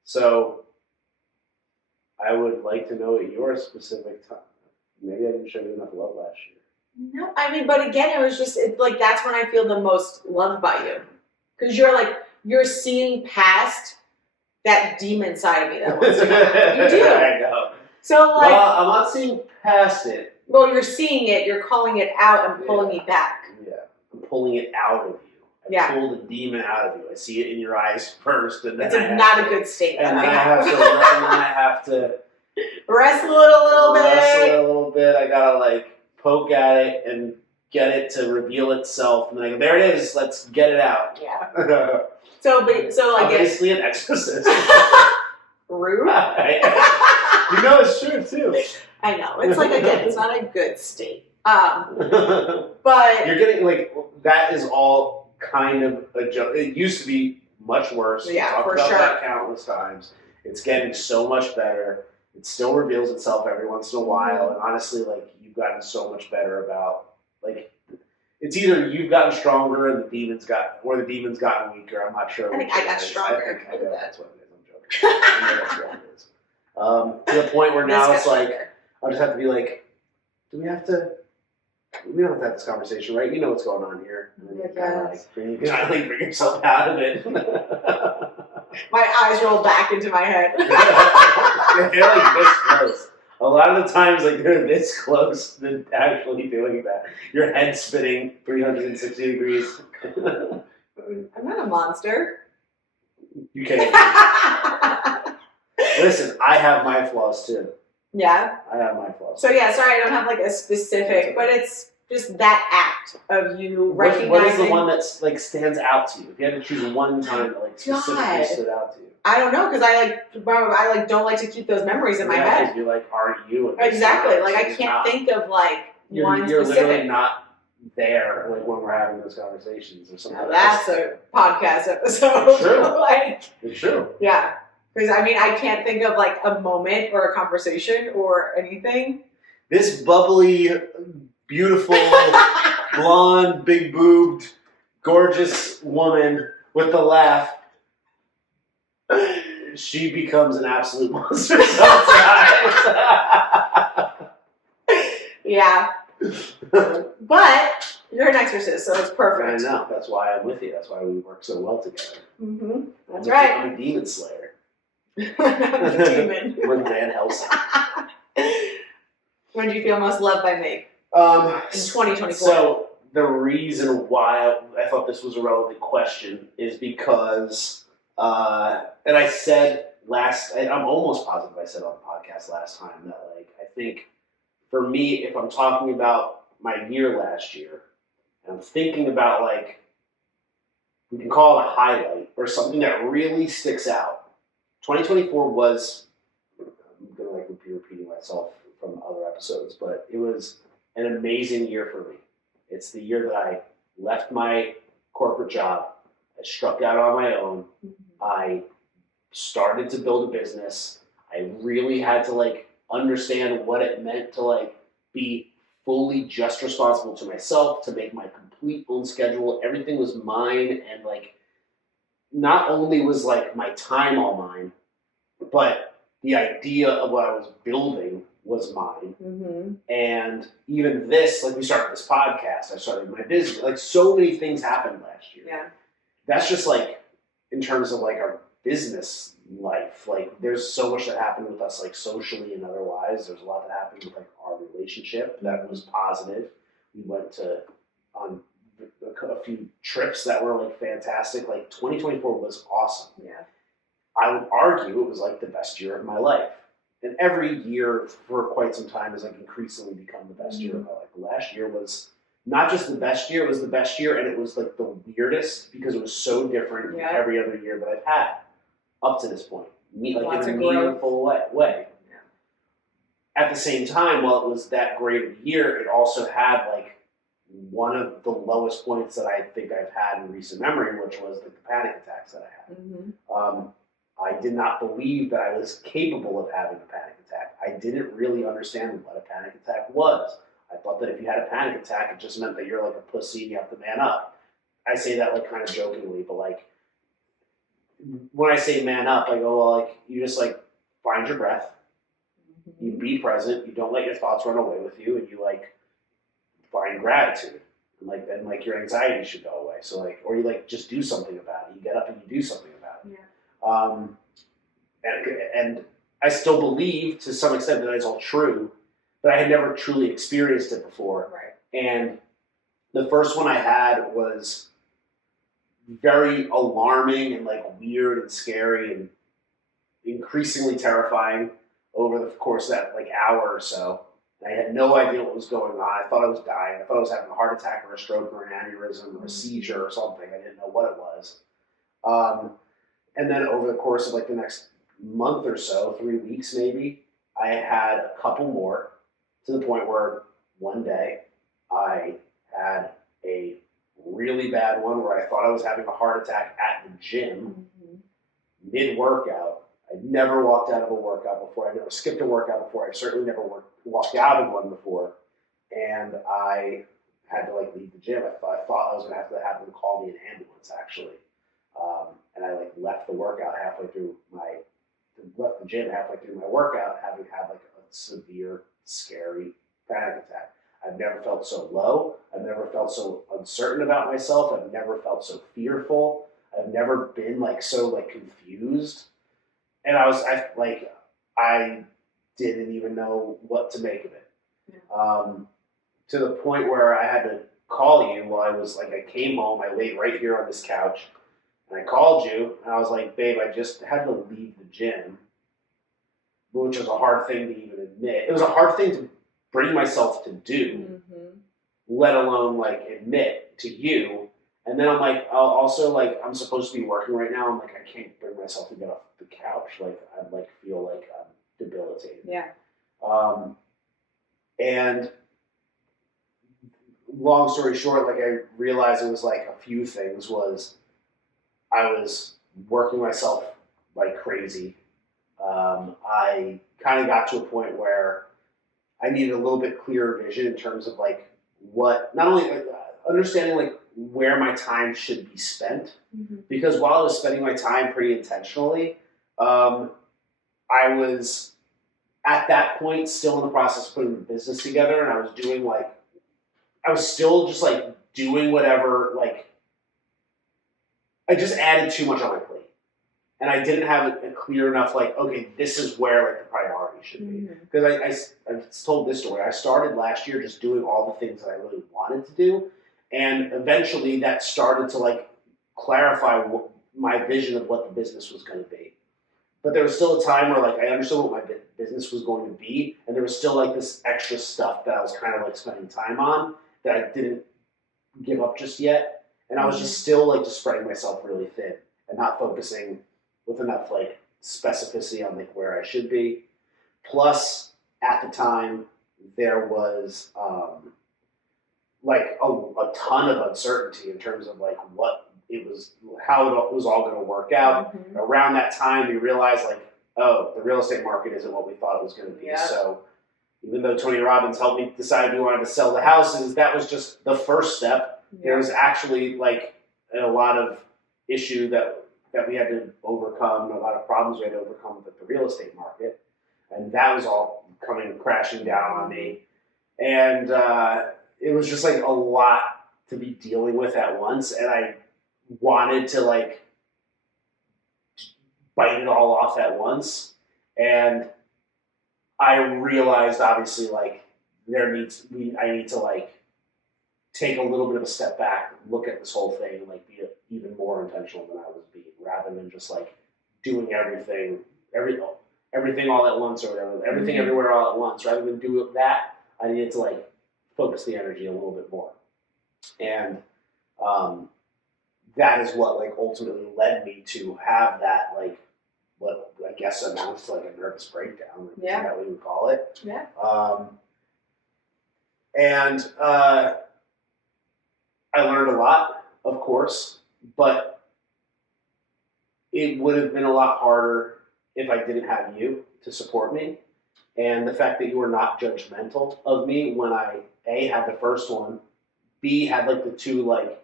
So I would like to know at your specific time. Maybe I didn't show you enough love last year. No, I mean, but again, it was just like that's when I feel the most loved by you, because you're seeing past that demon side of me that wants to come out. You do. I know. So like, well, I'm not seeing past it. Well, you're seeing it. You're calling it out and pulling me back. Yeah, I'm pulling it out of you. I pull the demon out of you. I see it in your eyes first, and then it's not a good state. And then I have to wrestle it a little bit. Wrestle it a little bit. I gotta like poke at it and get it to reveal itself, and like there it is. Let's get it out. Yeah. So like I'm basically an exorcist. Rude. You know it's true too. I know. It's like again, it's not a good state. But you're getting like that is all kind of a joke. It used to be much worse. Yeah, we talked for about sure. that countless times. It's getting so much better. It still reveals itself every once in a while, and honestly, like you've gotten so much better about like. It's either you've gotten stronger and the demon's gotten weaker. I'm not sure. I think I got stronger. I know that's what it is. I'm joking. I know that's what it is. To the point where now it's like I'll just have to be like, we don't have to have this conversation, right? You know what's going on here. And then you kind of like bring yourself out of it. My eyes roll back into my head. They're like this close. A lot of the times, like they're this close to actually doing that. Your head's spinning 360 degrees. I'm not a monster. You can't. Listen, I have my flaws too. Yeah. I have my flaws. So yeah, sorry, I don't have like a specific, but it's just that act of you recognizing. What is the one that's like stands out to you? If you had to choose one time that like specifically stood out to you. I don't know, because I don't like to keep those memories in my head. You're like, aren't you? Exactly. Like I can't think of like one you're specific. Literally not there, like when we're having those conversations or something. Now that's a podcast episode. It's true. Like, it's true. Yeah, because I mean, I can't think of like a moment or a conversation or anything. This bubbly, beautiful, blonde, big boobed, gorgeous woman with the laugh. She becomes an absolute monster sometimes. Yeah. But you're an exorcist, so it's perfect. I know. That's why I'm with you. That's why we work so well together. Mm-hmm. That's right. I'm a demon slayer. I'm a demon. We're Van Helsing. When do you feel most loved by me? In 2024. So the reason why I thought this was a relevant question is because, and I said I'm almost positive I said on the podcast last time that like I think for me, if I'm talking about my year last year, and I'm thinking about like we can call it a highlight or something that really sticks out. 2024 was, I'm gonna like be repeating myself from other episodes, but it was an amazing year for me. It's the year that I left my corporate job. I struck out on my own. I started to build a business. I really had to like understand what it meant to like be fully just responsible to myself, to make my complete own schedule. Everything was mine, and like not only was like my time all mine, but the idea of what I was building was mine. Mm-hmm. And even this, like we started this podcast, I started my business, like so many things happened last year. Yeah. That's just like in terms of like our business life. Like there's so much that happened with us like socially and otherwise. There's a lot that happened with like our relationship that was positive. We went on a few trips that were like fantastic. Like 2024 was awesome. Yeah. I would argue it was like the best year of my life. And every year for quite some time has like increasingly become the best year of my life. Last year was not just the best year, it was the best year, and it was like the weirdest because it was so different from every other year that I've had up to this point. Like Lots in a of growth. meaningful way. Yeah. at the same time, while it was that great of a year, it also had like one of the lowest points that I think I've had in recent memory, which was the panic attacks that I had. I did not believe that I was capable of having a panic attack. I didn't really understand what a panic attack was. I thought that if you had a panic attack, it just meant that you're like a pussy and you have to man up. I say that like kind of jokingly, but like when I say man up, I go, well, like you just like find your breath, you be present, you don't let your thoughts run away with you, and you like find gratitude. And like then like your anxiety should go away. So like, or you like just do something about it. You get up and you do something about it. And I still believe to some extent that it's all true, but I had never truly experienced it before. Right. And the first one I had was very alarming and like weird and scary and increasingly terrifying over the course of that like hour or so. I had no idea what was going on. I thought I was dying. I thought I was having a heart attack or a stroke or an aneurysm or a seizure or something. I didn't know what it was. And then over the course of like the next month or so, 3 weeks maybe, I had a couple more, to the point where one day I had a really bad one where I thought I was having a heart attack at the gym mid-workout. I'd never walked out of a workout before. I'd never skipped a workout before. I've certainly never walked out of one before. And I had to like leave the gym. I thought I was going to have them call me an ambulance, actually. And I like left the gym halfway through my workout, having had like a severe, scary panic attack. I've never felt so low. I've never felt so uncertain about myself. I've never felt so fearful. I've never been like so like confused. And I didn't even know what to make of it. To the point where I had to call you while I came home, I laid right here on this couch, and I called you, and I was like, babe, I just had to leave the gym, which was a hard thing to even admit. It was a hard thing to bring myself to do, let alone like admit to you. And then I'm like, also like, I'm supposed to be working right now. I'm like, I can't bring myself to get off the couch. Like, I'd like feel like I'm debilitated. Yeah. And long story short, like I realized it was like a few things. Was I was working myself like crazy. I kind of got to a point where I needed a little bit clearer vision in terms of like what, not only like, understanding like where my time should be spent, because while I was spending my time pretty intentionally, I was at that point still in the process of putting the business together, and I was still just like doing whatever, like I just added too much on my plate. And I didn't have a clear enough, like, okay, this is where like the priority should be. Because I've told this story. I started last year just doing all the things that I really wanted to do. And eventually that started to like clarify my vision of what the business was going to be. But there was still a time where like I understood what my business was going to be. And there was still like this extra stuff that I was kind of like spending time on that I didn't give up just yet. And I was just still like just spreading myself really thin and not focusing with enough like specificity on like where I should be. Plus, at the time, there was like a ton of uncertainty in terms of like what it was, how it was all going to work out. Around that time, we realized like, oh, the real estate market isn't what we thought it was going to be. So even though Tony Robbins helped me decide we wanted to sell the houses, that was just the first step. There was actually like a lot of issue that we had to overcome, a lot of problems we had to overcome with the real estate market. And that was all coming crashing down on me. And it was just like a lot to be dealing with at once. And I wanted to like bite it all off at once. And I realized obviously like I need to like take a little bit of a step back, look at this whole thing, and like be even more intentional than I was being, rather than just like doing everything all at once or whatever, everything everywhere all at once. Rather than do that, I needed to like focus the energy a little bit more, and that is what like ultimately led me to have that like what I guess amounts to like a nervous breakdown. Like, Yeah. Is that what you would call it? Yeah. And I learned a lot, of course, but it would have been a lot harder if I didn't have you to support me. And the fact that you were not judgmental of me when I, A, had the first one, B, had like the two, like,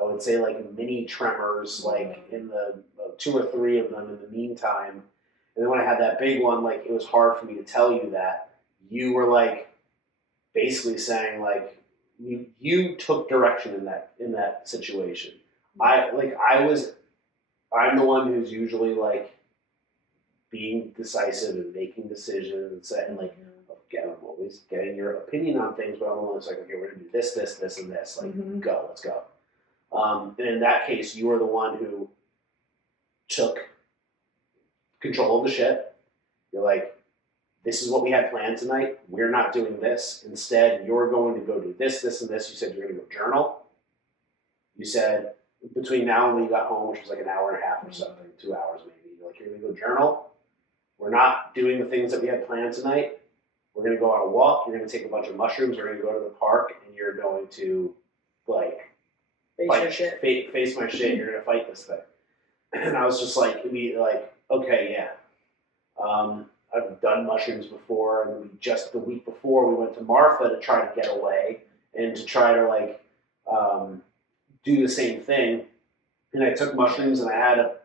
I would say like mini tremors, like in the 2 or 3 of them in the meantime. And then when I had that big one, like it was hard for me to tell you that. You were like basically saying like you took direction in that situation. I'm the one who's usually like being decisive and making decisions and saying like, again, I'm always getting your opinion on things, but I'm always like, okay, we're gonna do this, this, this, and this. Like, go, let's go. And in that case, you were the one who took control of the ship. You're like, this is what we had planned tonight. We're not doing this. Instead, you're going to go do this, this, and this. You said you're going to go journal. You said between now and when you got home, which was like an hour and a half or something, 2 hours maybe, you're like, you're going to go journal. We're not doing the things that we had planned tonight. We're going to go on a walk. You're going to take a bunch of mushrooms. We're going to go to the park, and you're going to like face my shit. You're going to fight this thing. And I was just like, immediately like, okay, yeah. I've done mushrooms before, and just the week before we went to Martha to try to get away and to try to like do the same thing. And I took mushrooms, and I had a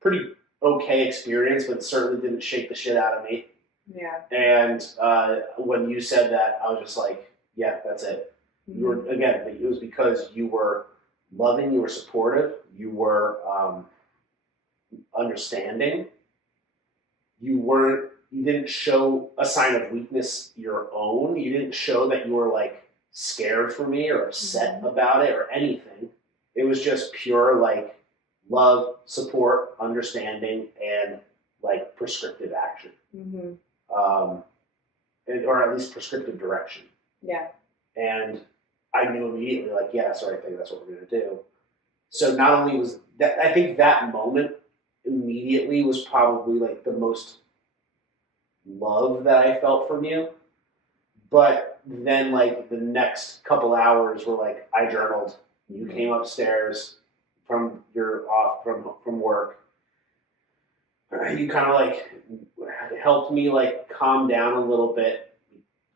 pretty okay experience, but it certainly didn't shake the shit out of me. Yeah. And when you said that, I was just like, yeah, that's it. You were, again, but it was because you were loving, you were supportive, you were understanding. You didn't show a sign of weakness your own. You didn't show that you were like scared for me or upset about it or anything. It was just pure like love, support, understanding, and like prescriptive action. Or at least prescriptive direction. Yeah. And I knew immediately, like, yeah, sorry, I think that's what we're going to do. So not only was that, I think that moment immediately was probably like the most love that I felt from you. But then like the next couple hours were like, I journaled, you came upstairs from work. You kind of like helped me like calm down a little bit.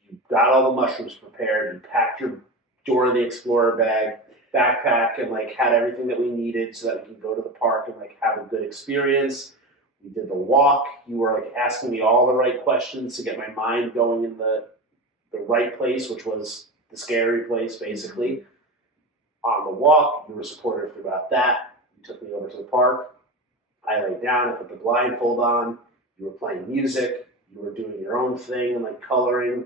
You got all the mushrooms prepared. You packed your Dora the Explorer backpack, and like had everything that we needed so that we could go to the park and like have a good experience. We did the walk. You were like asking me all the right questions to get my mind going in the right place, which was the scary place, basically. On the walk, you were supportive throughout that. You took me over to the park. I laid down, I put the blindfold on. You were playing music. You were doing your own thing and like coloring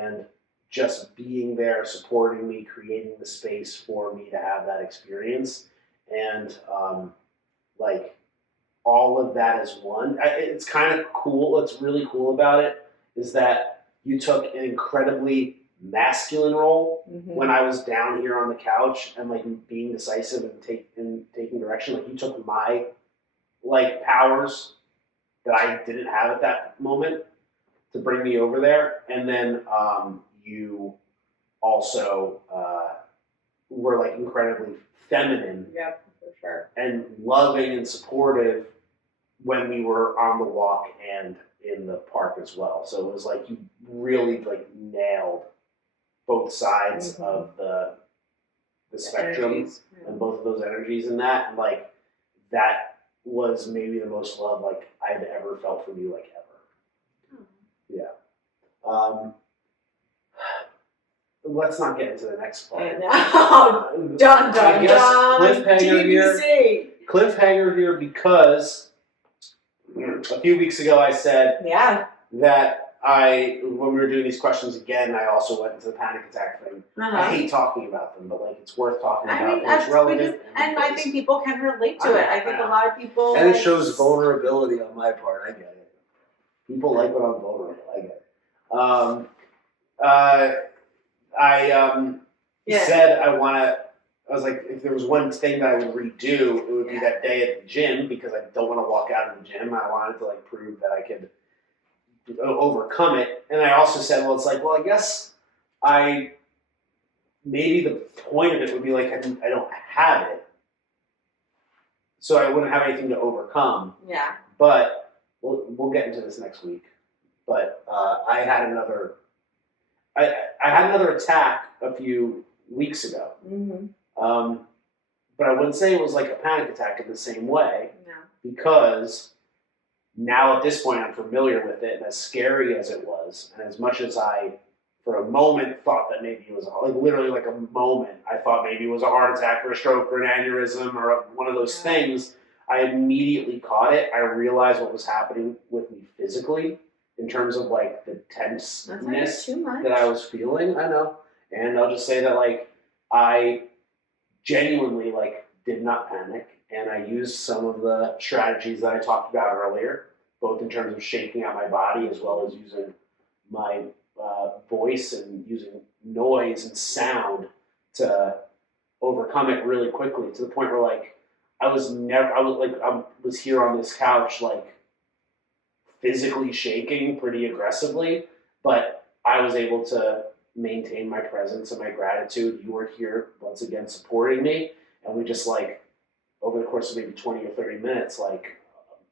and just being there, supporting me, creating the space for me to have that experience. And like all of that is one. It's kind of cool. What's really cool about it is that you took an incredibly masculine role when I was down here on the couch and like being decisive and taking direction. Like you took my like powers that I didn't have at that moment to bring me over there. And then you also were like incredibly feminine. Yep, for sure. And loving and supportive when we were on the walk and in the park as well. So it was like you really like nailed both sides of the spectrum and both of those energies in that. And like that was maybe the most love like I've ever felt from you, like ever. Yeah. Let's not get into the next part. Dun, dun, I guess dun. Cliffhanger here because a few weeks ago I said that when we were doing these questions again, I also went into the panic attack thing. I hate talking about them, but like it's worth talking about. I mean, it's relevant. And I think people can relate to it. I think a lot of people. And it shows vulnerability on my part. I get it. People like when I'm vulnerable. I get it. I said I want to I was like, if there was one thing that I would redo, it would be that day at the gym, because I don't want to walk out of the gym. I wanted to like prove that I could overcome it. And I also said, well, it's like, well, I guess maybe the point of it would be like, I don't have it, so I wouldn't have anything to overcome. Yeah. But we'll get into this next week. But I had another attack a few weeks ago. Mm-hmm. But I wouldn't say it was like a panic attack in the same way. No. Because now at this point I'm familiar with it, and as scary as it was, and as much as I, for a moment, thought that maybe it was, like literally like a moment, I thought maybe it was a heart attack or a stroke or an aneurysm or one of those things, I immediately caught it. I realized what was happening with me physically in terms of like the tenseness that I was feeling. I know. And I'll just say that like I genuinely like did not panic, and I used some of the strategies that I talked about earlier, both in terms of shaking out my body as well as using my voice and using noise and sound to overcome it really quickly, to the point where like I was here on this couch like physically shaking pretty aggressively, but I was able to maintain my presence and my gratitude. You were here once again supporting me, and we just like over the course of maybe 20 or 30 minutes, like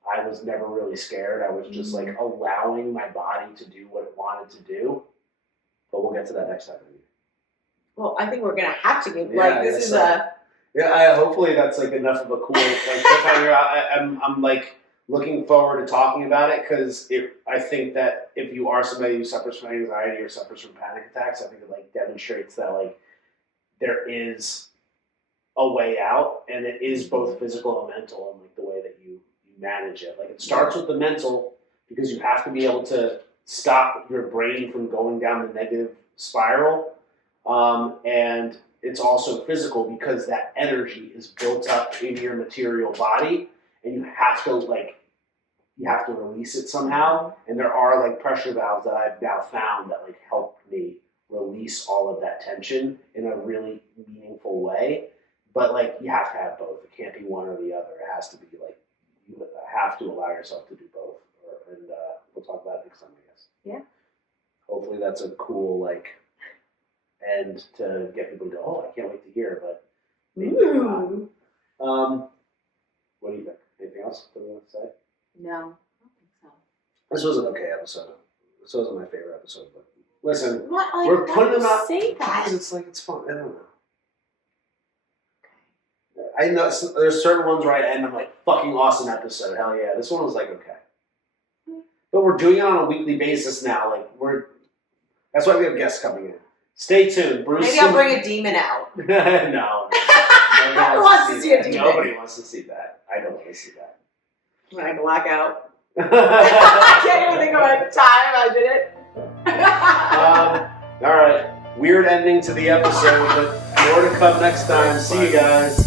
I was never really scared. I was just like allowing my body to do what it wanted to do. But we'll get to that next time. Well, I think we're gonna have to get this is a. Yeah, hopefully that's like enough of a cool like cliffhanger. I'm like looking forward to talking about it, because I think that if you are somebody who suffers from anxiety or suffers from panic attacks, I think it like demonstrates that like there is a way out, and it is both physical and mental, and like the way that you manage it. Like it starts with the mental, because you have to be able to stop your brain from going down the negative spiral, and it's also physical, because that energy is built up in your material body, and you have to release it somehow. And there are like pressure valves that I've now found that like help me release all of that tension in a really meaningful way. But like you have to have both. It can't be one or the other. It has to be like you have to allow yourself to do both. And we'll talk about it next time, I guess. Yeah. Hopefully that's a cool like end to get people to go, oh, I can't wait to hear. But maybe not. What do you think? Anything else that we want to say? No, I don't think so. This was an okay episode. This wasn't my favorite episode, but listen, what, like, we're putting them out say that? because it's like it's fun. I don't know. I know there's certain ones where I end, I'm like, fucking awesome episode. Hell yeah. This one was like, okay. But we're doing it on a weekly basis now. Like that's why we have guests coming in. Stay tuned. Bruce. Maybe I'll bring a demon out. No. Who wants to see a demon? Nobody wants to see that. I don't want to see that. When I black out. I can't even think of a time I did it. All right. Weird ending to the episode, but more to come next time. See you guys.